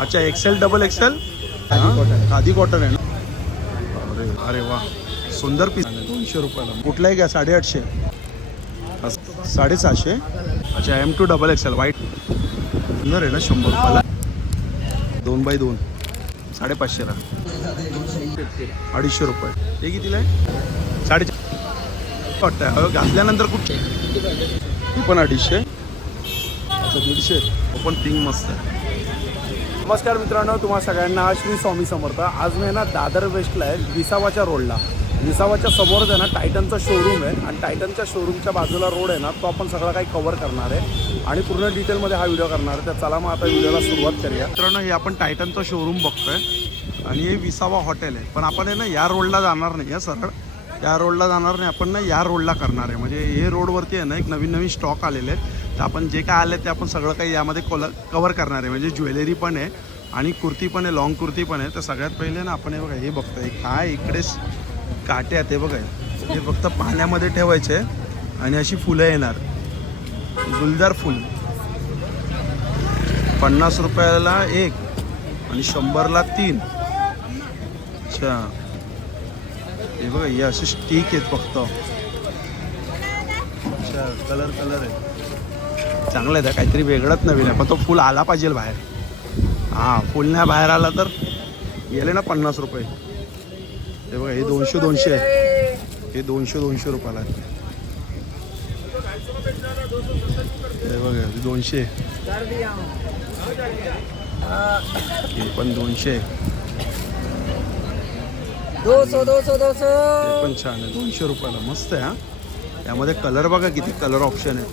अच्छा XL double XL khadi cotton आहे ना? अरे अरे वा सुंदर पीस. दोनशे रुपयाला. कुठला आहे घ्या साडेआठशे. साडेसहाशे. अच्छा M to double XL white सुंदर आहे ना शंभर रुपयाला. दोन बाय दोन. साडेपाचशेला अडीचशे रुपये. हे कितीला आहे? साडेचार. वाटतं घातल्यानंतर कुठचे ही पण अडीचशे. अच्छा दीडशे. हो पण पिंक मस्त आहे. नमस्कार मित्रांनो तुम्हा सगळ्यांना श्री स्वामी समर्थ. आज मी आहे ना दादर वेस्टला आहे विसावाच्या रोडला विसावाच्या समोरच आहे ना टायटनचा शोरूम आहे आणि टायटनच्या शोरूमच्या बाजूला रोड आहे ना तो आपण सगळा काही कव्हर करणार आहे आणि पूर्ण डिटेलमध्ये हा व्हिडिओ करणार आहे. तर चला मग आता व्हिडिओला सुरुवात करूया. मित्रांनो हे आपण टायटनचं शोरूम बघतोय आणि हे विसावा हॉटेल आहे. पण आपण आहे ना या रोडला जाणार नाही आहे सरळ. या रोडला जाणार नाही आपण ना या रोडला करणार आहे. म्हणजे हे रोडवरती आहे ना एक नवीन नवीन स्टॉक आलेले आहेत. तर आपण जे काय आले ते आपण सगळं काही यामध्ये कोल कवर करणार आहे. म्हणजे ज्वेलरी पण आहे आणि कुर्ती पण आहे लॉंग कुर्ती पण आहे. तर सगळ्यात पहिले ना आपण हे बघा हे बघतोय. काय इकडे काटे आहेत हे बघा. हे फक्त पाण्यामध्ये ठेवायचे आणि अशी फुलं येणार. गुलदार फुल. पन्नास रुपयाला एक आणि शंभरला तीन. अच्छा. हे बघा हे असे स्टिक आहेत फक्त. अच्छा कलर कलर आहे चांगलं आहे काहीतरी वेगळंच नवीन आहे पण तो फुल आला पाहिजे बाहेर. हां फुल नाही बाहेर आला तर गेले ना पन्नास रुपये. हे बघा हे दोनशे दोनशे आहे. हे दोनशे दोनशे रुपयाला आहे. हे बघा हे दोनशे हे पण दोनशे पण छान आहे दोनशे रुपयाला. मस्त आहे हा. यामध्ये कलर बघा किती कलर ऑप्शन आहे.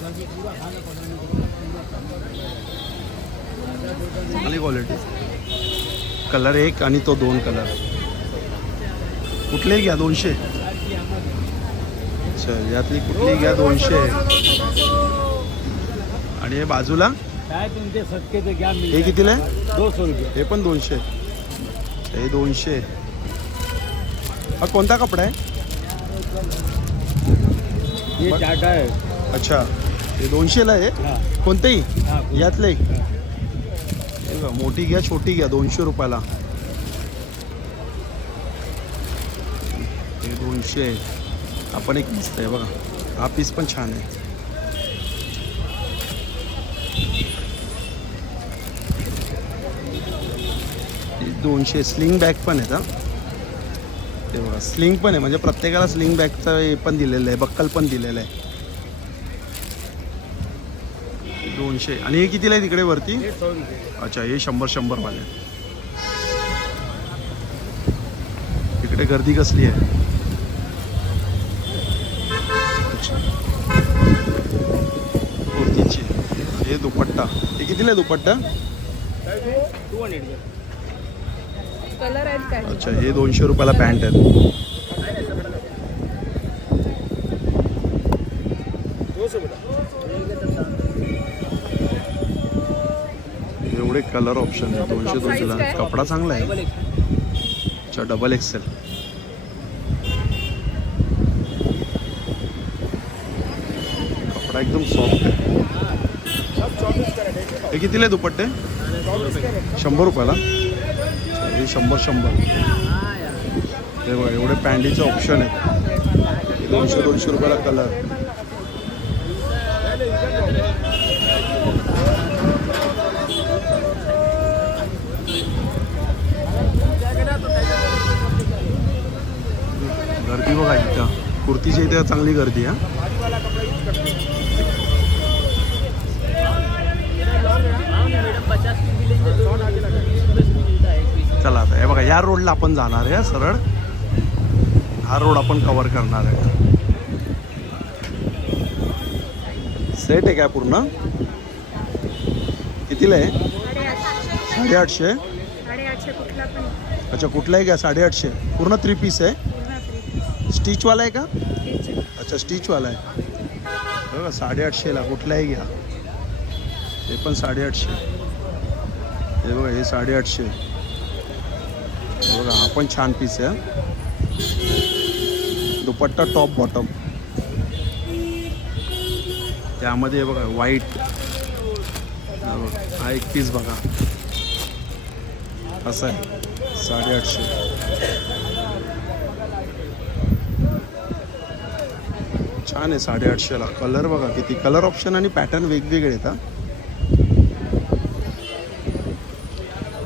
चांगली क्वालिटी कलर एक आणि तो दोन कलर कुठलेही घ्या दोनशे. अच्छा यातली कुठलीही घ्या दोनशे. आणि हे बाजूला? हे कितीला आहे? हे पण दोनशे. हे दोनशे. हा कोणता कपडा आहे? है अच्छा हे दोनशेला आहे? कोणतेही? यातले? मोठी घ्या छोटी घ्या दोनशे रुपयाला. हे दोनशे आपण एक मस्त आहे बघा. हा पीस पण छान आहे. दोनशे स्लिंग बॅग पण आहेत हा. ते बघा स्लिंग पण आहे. म्हणजे प्रत्येकाला स्लिंग बॅगचं हे पण दिलेलं आहे बक्कल पण दिलेलं आहे. दोनशे. आणि हे कितीला आहे तिकडे वरती? अच्छा हे शंभर शंभर वाले. तिकडे गर्दी कसली आहे. कुर्तीची. हे दुपट्टा. हे कितीला आहे दुपट्टा? टू हंड्रेड अच्छा हे दोनशे रुपयाला पॅन्ट आहे एवढे कलर ऑप्शन आहे. दोनशे दोनशेला काय? कपडा चांगला आहे. अच्छा डबल एक्सेल कपडा एकदम सॉफ्ट आहे. हे कितीला आहे दुपट्टे? शंभर रुपयाला? हे शंभर शंभर. एवढे पॅन्टीचे ऑप्शन आहेत. दोनशे दोनशे रुपयाला कलर गर्दी बघा इथं. कुर्तीच्या इथे चांगली गर्दी आहे हा. चला आता हे बघा या रोडला आपण जाणार आहे सरळ. हा रोड आपण कव्हर करणार आहे. सेट आहे काय पूर्ण? कितीला आहे? साडेआठशे. अच्छा कुठलाही घ्या साडेआठशे. पूर्ण थ्री पीस आहे. स्टिचवाला आहे का? अच्छा स्टिचवाला आहे. हे बघा साडेआठशेला कुठलाही घ्या. हे पण साडेआठशे. हे बघा हे साडेआठशे. बघा हा पण छान पीस आहे हा. दुपट्टा टॉप बॉटम त्यामध्ये बघा व्हाईट हा बघा हा एक पीस बघा. असं आहे साडेआठशे. छान आहे साडेआठशेला. कलर बघा किती. कलर ऑप्शन आणि पॅटर्न वेगवेगळे आहेत हा.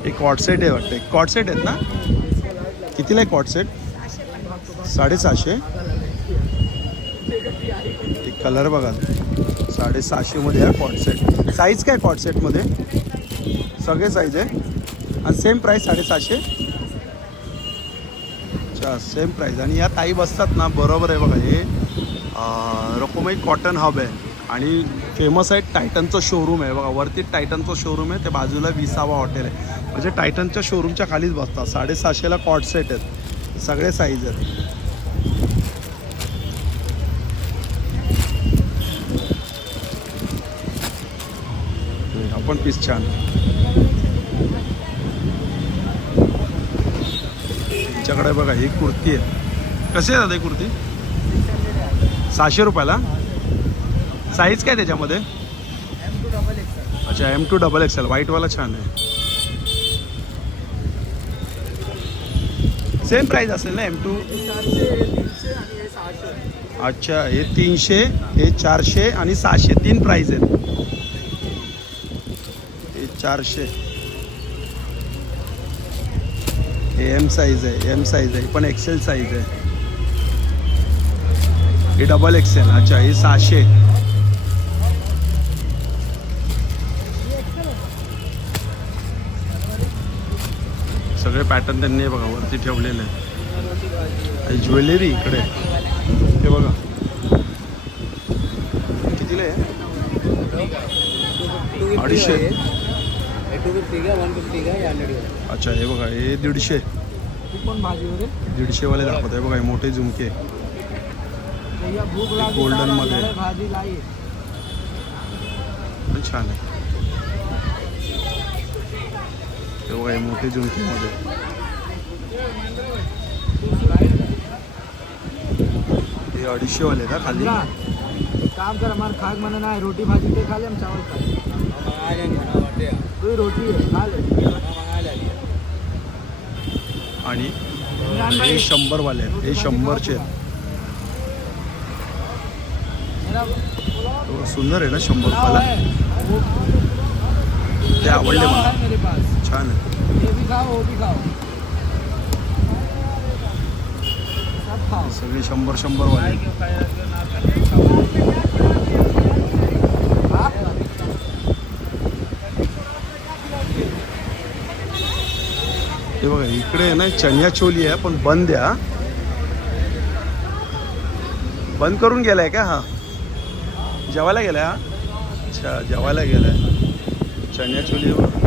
एक कॉटसेट आहे वाटतं. एक कॉटसेट आहेत ना? कितीला आहे कॉट सेट साडेसहाशे. एक कलर बघा. साडेसहाशेमध्ये आहे कॉट सेट साईज काय कॉट सेटमध्ये सगळे साईज आहे. आणि सेम प्राईस साडेसहाशे. अच्छा सेम प्राईज आणि या ताई बसतात ना बरोबर आहे बघा हे. रकुमाई कॉटन हब आहे. आणि फेमस आहे टायटनचं शोरूम आहे. बघा वरती टायटनचं शोरूम आहे. त्या बाजूला विसावा हॉटेल आहे. म्हणजे टायटनच्या शोरूमच्या खालीच बसतात. साडेसहाशेला कॉट सेट आहेत. सगळे साईज आहेत. आपण पण पीस छान तुमच्याकडे बघा ही कुर्ती आहे. कशी आहे दादा ही कुर्ती? सहाशे रुपयाला? साईज काय त्याच्यामध्ये? अच्छा एम टू डबल एक्सेल व्हाईटवाला छान आहे. सेम प्राईज असेल ना एम टू अच्छा हे तीनशे हे चारशे आणि सहाशे. तीन प्राईज आहेत. हे चारशे. हे एम साईज आहे एम साईज आहे. पण एक्सेल साईज आहे. हे डबल एक्सेल अच्छा हे सहाशे. सगळे पॅटर्न त्यांनी बघा वरती ठेवलेले आहे ज्वेलरी इकडे. हे बघा. कितीला आहे? अडीचशे. अच्छा हे बघा हे दीडशे. दीडशेवाले दाखवत आहे बघा हे मोठे झुमके. तर मध्ये. छान आहे. हे बघा हे मोठे झुमकेमध्ये. हे अडीचशेवाले का खाली. काम कर हमारे खाग मना ना है रोटी भाजी के खा ले हम चावल कोई रोटी है खा ले. आणि हे भाई शंभरवाले आहेत हे शंभरचे आहेत मेरा हो, सुंदर आहे ना शंभर रुपयाला? ते आवडले मला. छान आहे. सगळे शंभर शंभर वाले. हे बघा इकडे आहे ना चण्या चोली आहे पण बंद द्या बंद करून गेलाय का हा? जेवायला गेलाय हा? अच्छा जेवायला गेलाय. चनिया चोली आहे बघा.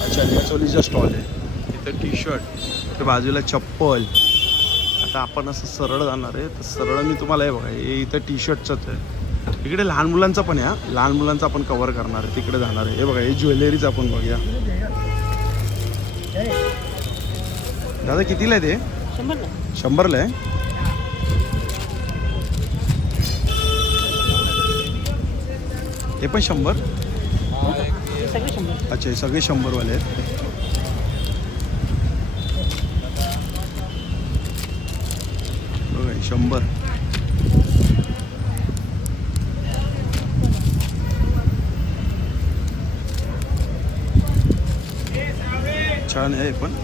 हा चनिया चोलीचा स्टॉल आहे. इथं टी शर्ट ते बाजूला चप्पल. आता आपण असं सरळ जाणार आहे तर सरळ मी तुम्हाला हे बघा हे इथं टी शर्टचंच आहे. इकडे लहान मुलांचा पण आहे. लहान मुलांचा आपण कव्हर करणार आहे तिकडे जाणार आहे. हे बघा हे ज्वेलरीचं आपण बघूया. दादा कितीला आहे ते? शंभरला आहे? हे पण शंभर? अच्छा हे सगळे शंभरवाले आहेत. शंभर. छान आहे पण.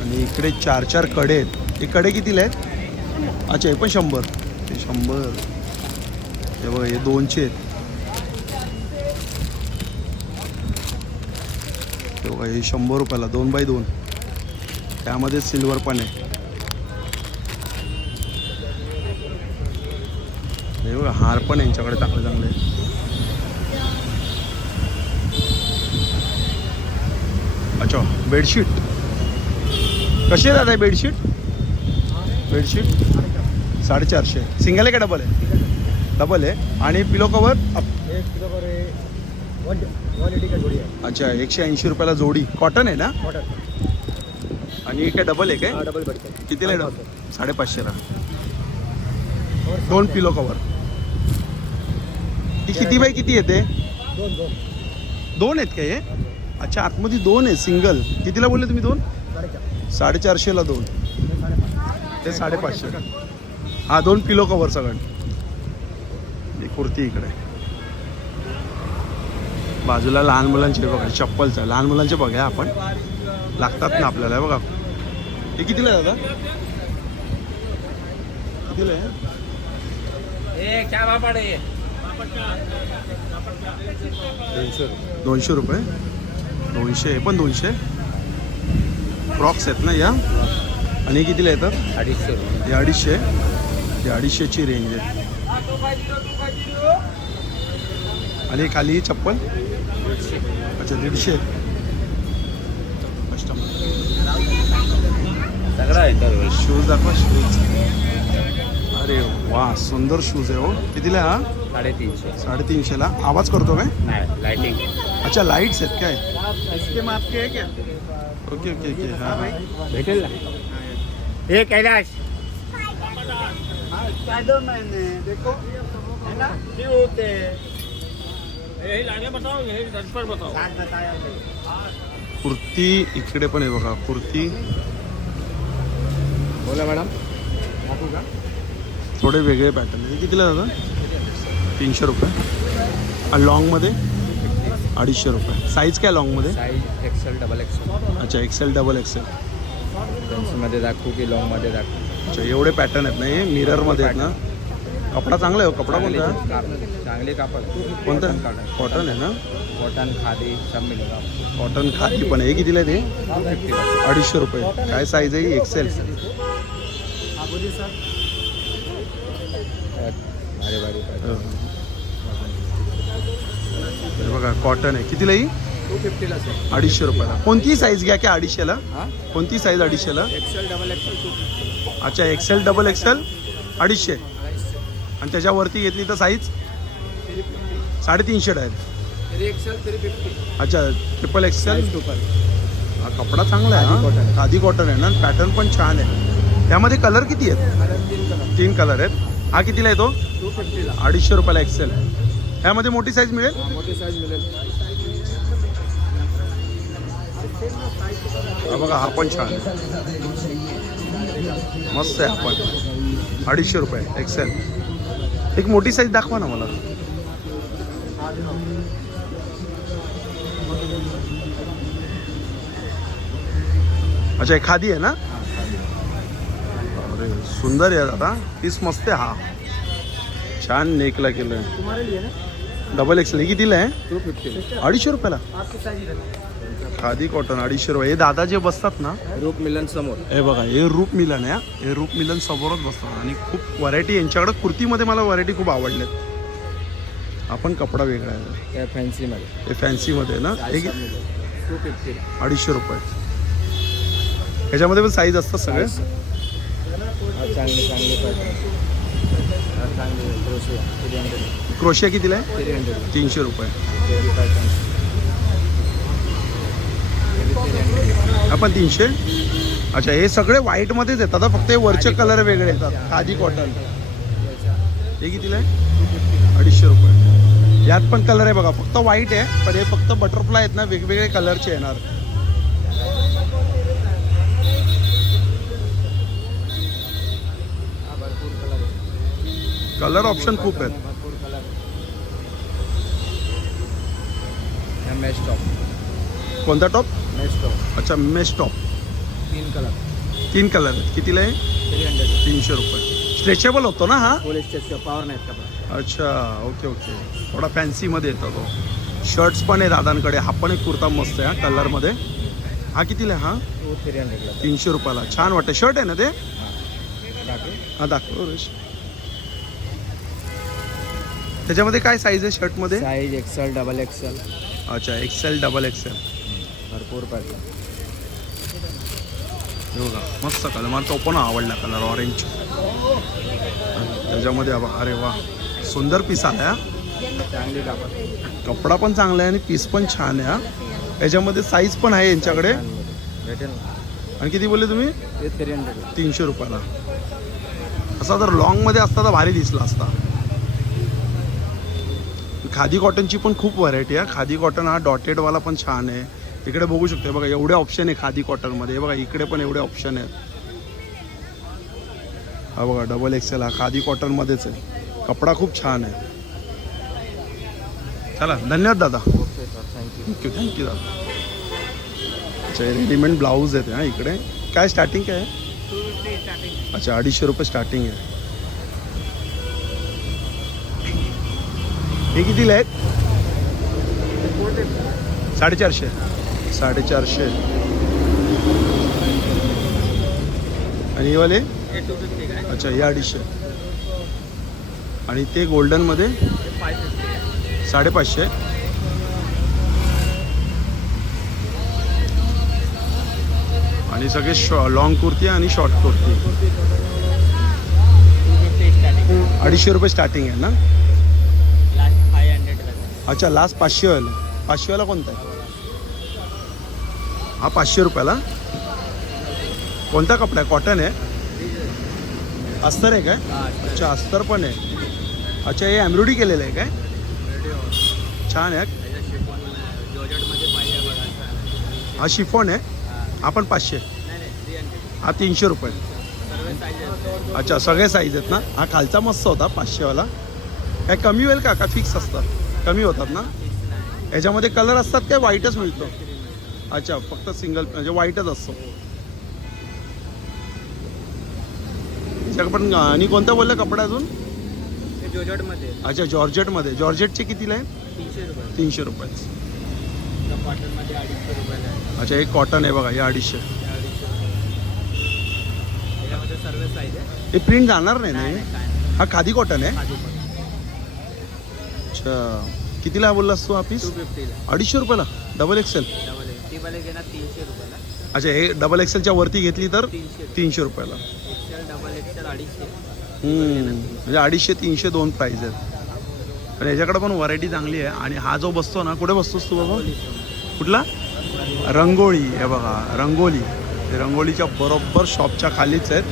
आणि इकडे चार चारकडे आहेत. हे कडे कितीला आहेत? अच्छा हे पण शंभर. हे शंभर. हे बघा हे दोनशे आहेत. हे बघा हे शंभर रुपयाला दोन बाय दोन. त्यामध्ये सिल्वर पण आहे. हे बघा हार पण यांच्याकडे चांगले चांगले. अच्छा बेडशीट. कशी आहे दादा बेडशीट? बेडशीट? साडेचारशे. सिंगल आहे का डबल आहे? डबल आहे. आणि पिलो कवर अच्छा एकशे ऐंशी रुपयाला जोडी. कॉटन आहे ना? आणि काय डबल आहे काय? डबल कितीला डबल साडेपाचशेला दोन पिलो कवर ही किती बाय किती येते? दोन आहेत का हे? अच्छा आतमध्ये दोन आहे सिंगल कितीला बोलले तुम्ही दोन? साडेचार. साडेचारशेला दोन. ते साडेपाचशे. हा दोन पिलो कवर सगळं. कुर्ती इकडे. बाजूला लहान मुलांचे बघा चप्पलचं. लहान मुलांचे बघा आपण. लागतात ना आपल्याला बघा. हे कितीला दादा? कितीला आहे? दोनशे रुपये. दोनशे हे पण दोनशे. फ्रॉक्स आहेत ना या? आणि कितीला येतात? अडीचशे. हे अडीचशे. हे अडीचशेची रेंज आहे. आणि खाली ही चप्पल. अच्छा दीडशे. कस्टमर. शूज दाखवा शूज अरे वा सुंदर शूज आहे हो. कितीला हा? साडेतीनशे. साडेतीनशेला आवाज करतो काय? नाही लाइटिंग अच्छा लाईट्स आहेत काय? इसके माप के है क्या? Okay okay okay. हां. भेटेल ना? हे कैलाश. स्पाइडरमैन है देखो। है ना? होते कुर्ती इकडे पण आहे बघा कुर्ती. बोला मॅडम. थोडे वेगळे पॅटर्न आहे. कितीला दादा? तीनशे रुपये. आणि लॉंगमध्ये अडीचशे रुपये. साईज काय लॉंगमध्ये साईज एक्सेल डबल एक्सेल अच्छा एक्सेल डबल एक्सेल मध्ये दाखवू की लॉंगमध्ये दाखवू? अच्छा एवढे पॅटर्न आहेत ना हे? मिररमध्ये आहेत ना? कपडा चांगला आहे हो. कपडा कोणता? चांगले कापड. कोणतं? कॉटन कॉटन आहे ना? कॉटन खादी सब कॉटन खादी पण आहे. हे कितीला आहे ते? अडीचशे रुपये. काय साईज आहे? एक्सेल भारी भारी हे. बघा कॉटन आहे. कितीला ही? टू फिफ्टीला सर अडीचशे रुपयाला. कोणतीही साईज घ्या की अडीचशेला? हां? कोणती size अडीचशेला? XL double XL two fifty अच्छा एक्सेल डबल एक्सेल अडीचशे. आणि त्याच्यावरती घेतली तर साईज साडेतीनशे आहेत अच्छा ट्रिपल एक्सेल हा कपडा चांगला आहे खादी कॉटन आहे ना? पॅटर्न पण छान आहे. त्यामध्ये कलर किती आहेत? तीन कलर आहेत. हा कितीला येतो? अडीचशे रुपयाला एक्सेल ह्यामध्ये मोठी साईज मिळेल? मोठी साईज मिळेल. हा बघा हा पण छान आहे. मस्त आहे हा पण. अडीचशे रुपये एक्सेल एक मोठी साईज दाखवा ना मला. अच्छा एक खादी आहे ना? अरे सुंदर आहे दादा. पीस मस्त आहे हा. छान नेकला केलं डबल एक्सेल हे कितीला आहे? अडीचशे रुपयाला. खादी कॉटन अडीचशे रुपये. हे दादा जे बसतात ना रूप मिलन समोर. हे बघा हे रूप मिलन आहे हा. हे रूप मिलन समोरच बसतात. आणि खूप व्हरायटी यांच्याकडे कुर्तीमध्ये मला व्हरायटी खूप आवडल्यात आपण कपडा वेगळा आहे. त्या फॅन्सीमध्ये हे फॅन्सीमध्ये आहे ना? हे टू अडीचशे रुपये. ह्याच्यामध्ये पण साईज असतात सगळे? चांगले चांगले क्रोशिया थ्री हंड्रेड क्रोशिया कितीला आहे? थ्री हंड्रेड तीनशे रुपये. आपण तीनशे? अच्छा हे सगळे व्हाईटमध्येच येतात. फक्त हे वरचे कलर वेगळे येतात. खादी कॉटन हे कितीला आहे? अडीचशे रुपये. यात पण कलर आहे बघा फक्त व्हाईट आहे पण हे फक्त बटरफ्लाय आहेत ना वेगवेगळे कलरचे येणार. कलर ऑप्शन खूप आहेत. कोणता टॉप मॅच टॉप अच्छा मेस टॉप तीन कलर तीन कलर आहेत कितीला आहे? थ्री हंड्रेड तीनशे रुपये. स्ट्रेचेबल होतो ना हा? पोलीस पॉवर कपडा अच्छा ओके ओके थोडा फॅन्सीमध्ये येतो तो. शर्ट्स पण आहे दादांकडे. हा पण एक कुर्ता मस्त आहे हा कलरमध्ये हा कितीला आहे हा? थ्री हंड्रेडला तीनशे रुपयाला. छान वाटतं. शर्ट आहे ना ते? बाकी हा दाखव रेश त्याच्यामध्ये काय साईज आहे शर्टमध्ये साईज एक्सेल डबल एक्सेल अच्छा एक्सेल डबल एक्सेल भरपूर पॅटर्न हे बघा मस्त कलर मला तो पण आवडला कलर ऑरेंज त्याच्यामध्ये अरे वा सुंदर पीस आहे हा. चांगली कापड. कपडा पण चांगला आहे आणि पीस पण छान आहे याच्यामध्ये साईज पण आहे यांच्याकडे. भेटेल आणि किती बोलले तुम्ही? ते थ्री हंड्रेड तीनशे रुपयाला. असा जर लॉंगमध्ये असता तर भारी दिसला असता. खादी कॉटनची पण खूप व्हरायटी आहे खादी कॉटन हा डॉटेडवाला पण छान आहे. इकडे बघू शकतो. बघा एवढे ऑप्शन आहे खादी कॉटनमध्ये बघा इकडे पण एवढे ऑप्शन आहेत. हा बघा डबल एक्सेल हा खादी कॉटनमध्येच आहे. कपडा खूप छान आहे. चला धन्यवाद दादा. Okay sir thank you thank you thank you दादा. अच्छा रेडीमेड ब्लाऊज आहेत हा इकडे. काय स्टार्टिंग काय आहे? अच्छा अडीचशे रुपये स्टार्टिंग आहे. हे कितीला आहेत? साडेचारशे. साडेचारशे. आणि हे वाले? अच्छा हे अडीचशे. आणि ते गोल्डनमध्ये साडेपाचशे. आणि सगळे शॉ लॉंग कुर्ती आणि शॉर्ट कुर्ती. अडीचशे रुपये स्टार्टिंग आहे ना? अच्छा लास्ट पाचशेवाला पाचशेवाला कोणता आहे? हा पाचशे रुपयाला. कोणता कपडा आहे? कॉटन आहे? अस्तर आहे काय? अच्छा अस्तर पण आहे. अच्छा हे एम्ब्रॉयडरी केलेलं आहे काय? छान आहे. हा शिफॉन आहे? आपण पाचशे. हा तीनशे रुपये. अच्छा सगळे साईज आहेत ना? हा खालचा मस्त होता पाचशेवाला. काय कमी होईल का? का फिक्स असतात? कमी होतात ना? याच्यामध्ये कलर असतात काय? व्हाईटच मिळतो. अच्छा फक्त सिंगल म्हणजे व्हाईटच असतो. पण आणि कोणता बोलला कपडा अजून? जोजडमध्ये अच्छा जॉर्जेटमध्ये. जॉर्जेटचे कितीला आहे? तीनशे रुपये. तीनशे रुपयाच कॉटनमध्ये अडीचशे रुपयाला आहे. अच्छा एक कॉटन आहे बघा हे अडीचशे. अडीचशे त्याच्यामध्ये सर्व साईज आहे. हे प्रिंट जाणार नाही ना हे? हा खादी कॉटन आहे? अच्छा. कितीला बोललास तू हा पीस टू फिफ्टीला अडीचशे रुपयाला? डबल एक्सेल ती वाले घेणार तीनशे रुपयाला. अच्छा हे डबल एक्सेलच्या वरती घेतली तर तीनशे. तीनशे रुपयाला. एक्सेल डबल एक्सेल अडीचशे. हम्म. म्हणजे अडीचशे तीनशे दोन प्राईज आहेत. आणि याच्याकडे पण व्हरायटी चांगली आहे. आणि हा जो बसतो ना कुठे बसतोस तू बाबा? कुठला? रंगोळी. हे बघा रंगोली. हे रंगोलीच्या बरोबर शॉपच्या खालीच आहेत.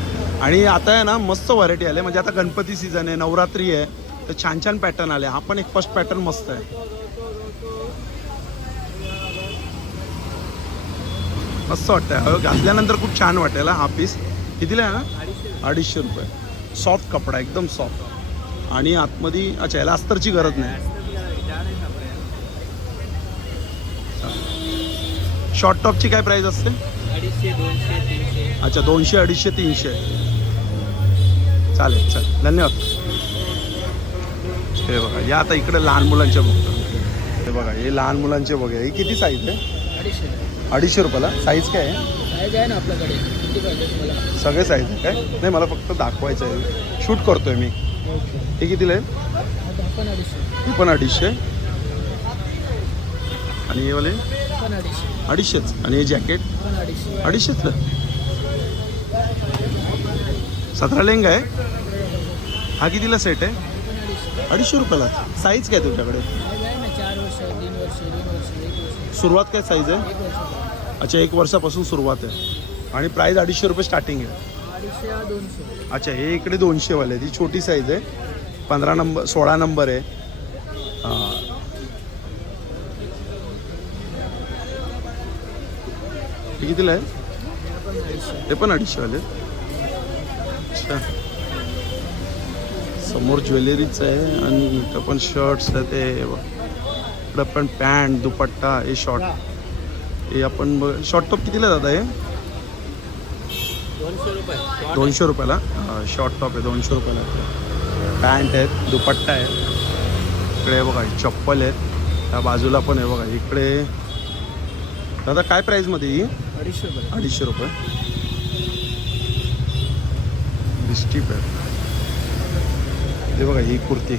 आणि आता आहे ना मस्त व्हरायटी आले म्हणजे आता गणपती सीझन आहे नवरात्री आहे. तर छान छान पॅटर्न आले. हा पण एक फर्स्ट पॅटर्न मस्त आहे. मस्त वाटतंय. अहो, घातल्यानंतर खूप छान वाटेल हा पीस कितीला आहे ना अडीचशे रुपये. सॉफ्ट कपडा एकदम सॉफ्ट आणि आतमध्ये अच्छा याला अस्तरची गरज नाही. शॉर्ट टॉपची काय प्राइस असते? अच्छा दोनशे अडीचशे तीनशे. चालेल चालेल. धन्यवाद. हे बघा या आता इकडे लहान मुलांचे बघतो. हे बघा हे लहान मुलांचे बघा. हे किती साईज आहे? अडीचशे रुपयाला. साईज काय आहे? साईज आहे ना आपल्याकडे. किती पाहिजे तुम्हाला? सगळे साईज आहे काय? नाही मला फक्त दाखवायचं आहे. शूट करतोय मी. हे कितीला आहे? पण अडीचशे. ही पण अडीचशे. आणि हे वाले? पण अडीचशे. अडीचशेच. आणि हे जॅकेट पण अडीचशे. अडीचशेच सतरा लेंगा आहे. हा कितीला सेट आहे? अडीचशे अडीचशे रुपयाला. साईज काय तुमच्याकडे? साईज आहे ना चार वर्ष तीन वर्ष दोन वर्ष एक वर्ष. सुरुवात काय साईज आहे? एक वर्ष. अच्छा एक वर्षापासून सुरुवात आहे. आणि प्राईस अडीचशे रुपये स्टार्टिंग आहे. अडीचशे दोनशे. अच्छा हे इकडे दोनशेवाले आहे ती छोटी साईज आहे. पंधरा नंबर सोळा नंबर आहे. हां. हे कितीला आहे पण अडीचशे हे पण अडीचशेवाले आहेत. अच्छा. समोर ज्वेलरीच आहे आणि इथं पण शर्ट्स आहे ते इकडं पण पॅन्ट दुपट्टा हे शॉर्ट हे आपण बघ शॉर्ट टॉप कितीला दादा हे दोनशे रुपये दोनशे रुपयाला शॉर्ट टॉप आहे दोनशे रुपयाला. पॅन्ट आहेत दुपट्टा आहे. इकडे बघा चप्पल आहेत. त्या बाजूला पण आहे बघा इकडे. दादा काय प्राईजमध्ये ही? अडीचशे रुपये. अडीचशे रुपये. डिस्टिप आहे. हे बघा ही कुर्ती.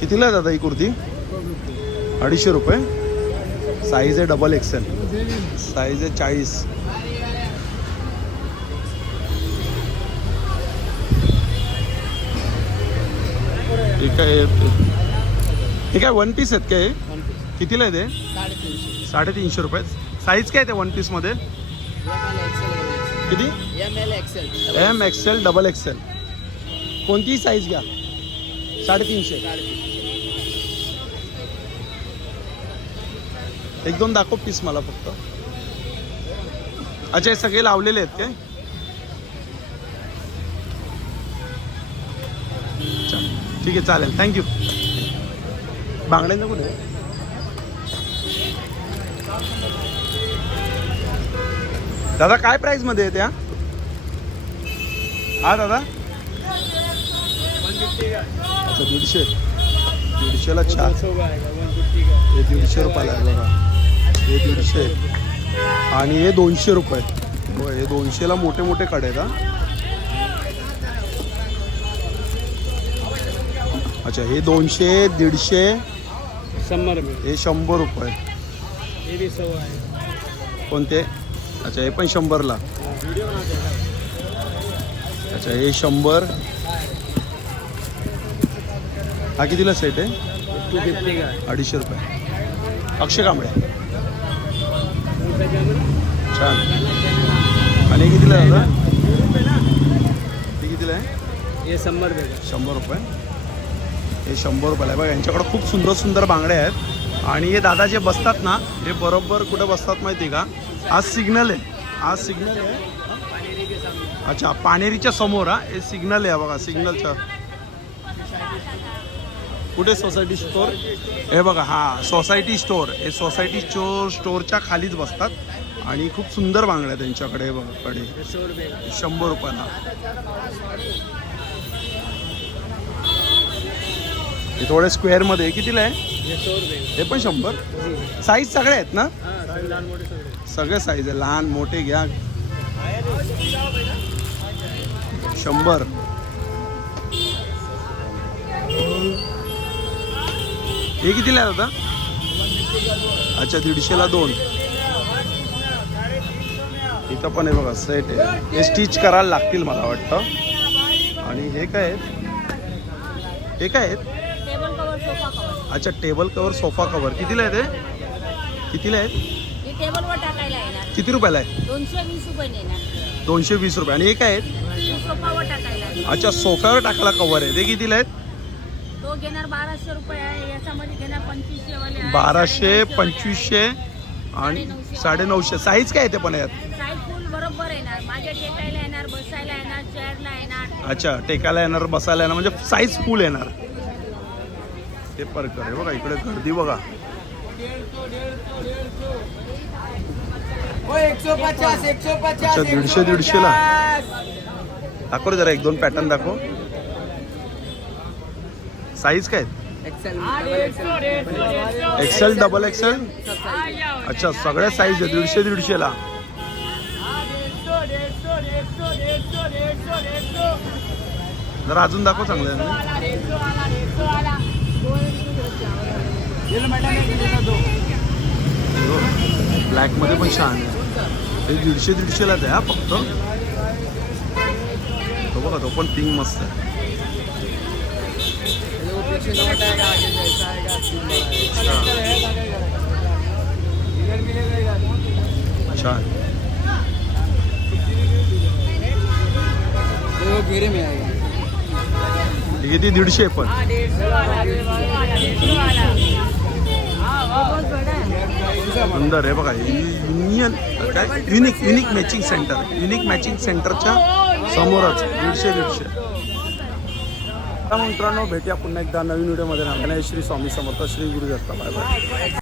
कितीला आहे दादा ही कुर्ती? अडीचशे रुपये. साईज आहे डबल एक्सेल। साईज आहे चाळीस हे काय हे काय वन पीस आहेत काय कितीला आहे ते साडेतीनशे. रुपये साईज काय ते वन पीसमध्ये किती? M L XL M XL double XL कोणतीही साईज घ्या. साडेतीनशे. एक दोन दाखव पीस मला फक्त. अच्छा हे सगळे लावलेले आहेत काय? ठीक आहे चालेल. थँक्यू बांगड्यांचं कुठे दादा काय प्राइसमध्ये आहे त्या? हा दादा? अच्छा दीडशे. दीडशेला चार. दीडशे रुपयाला आहे बघा. हे दीडशे आणि हे दोनशे रुपये. हो हे दोनशेला मोठे मोठे कडे आहेत हा. अच्छा हे दोनशे दीडशे शंभर हे शंभर रुपये. कोणते? अच्छा हे पण शंभरला. अच्छा हे शंभर. हा कितीला सेट आहे? का अडीचशे रुपये. अक्षय कांबळे. छान. आणि हे कितीला आहे दादा? हे कितीला आहे? ये शंभर रुपये. शंभर रुपये. हे शंभर रुपयाला आहे. बघा यांच्याकडे खूप सुंदर सुंदर बांगडे आहेत. आणि हे दादा जे बसतात ना हे बरोबर कुठे बसतात माहिती आहे का? आज सिग्नल आहे. आज सिग्नल आहे. अच्छा पानेरीच्या समोर हा. हे सिग्नल आहे बघा सिग्नलच्या कुठे सोसायटी स्टोर हे बघा हा सोसायटी स्टोर हे सोसायटी स्टोर स्टोरच्या खालीच बसतात. आणि खूप सुंदर बांगड्या त्यांच्याकडे बघा कडे. शंभर रुपयाला. हे थोडे स्क्वेअरमध्ये कितीला आहे? हे पण शंभर. साईज सगळे आहेत ना? सगळे साईज आहे लहान मोठे घ्या. शंभर. हे कितीला आहे दादा? अच्छा दीडशेला दोन. इथं पण आहे बघा सेट आहे. हे स्टिच करायला लागतील मला वाटतं. आणि हे काय आहेत? हे काय आहेत? अच्छा टेबल कवर सोफा कवर कितीला आहे ते? कितीला आहेत? किती रुपयाला आहे? दोनशे वीस रुपये. आणि हे काय आहेत? अच्छा सोफ्यावर टाकायला कवर आहे. ते कितीला आहेत? तो घेणार बाराशे रुपये आहे याच्यामध्ये घेणार पंचवीसशे वाले आहे, बाराशे वाले पंचवीसशे आणि साडेनऊशे. साईज काय आहे ते पण यात? आहे. साईज फुल बरोबर येणार. माझ्या टेकायला येणार बसायला येणार चेअरला येणार. अच्छा टेकायला येणार बसायला येणार म्हणजे साईज फुल येणार. ते परकर आहे बघा इकडे गर्दी बघा. एक सौ पचास एक सौ पचास अच्छा दीडशे दीडशेला. दाखव रे जरा एक दोन पॅटर्न दाखव. साईज काय? एक्सेल डबल एक्सेल अच्छा सगळ्या साईज आहे दीडशे दीडशेला. जरा अजून दाखव चांगलं ब्लॅकमध्ये पण छान आहे. दीडशे दीडशेलाच आहे हा फक्त. तो बघा तो पण पिंक मस्त आहे. अच्छा वो घेरे में आएगा किती? दीडशे पण. सुंदर आहे बघा युनियन काय? Unique unique matching centre unique matching सेंटरच्या समोरच दीडशे दीडशे. आता मित्रांनो भेटूया पुन्हा एकदा नवीन व्हिडिओमध्ये. ना श्री स्वामी समर्थ श्री गुरु दत्ता बाय बाय.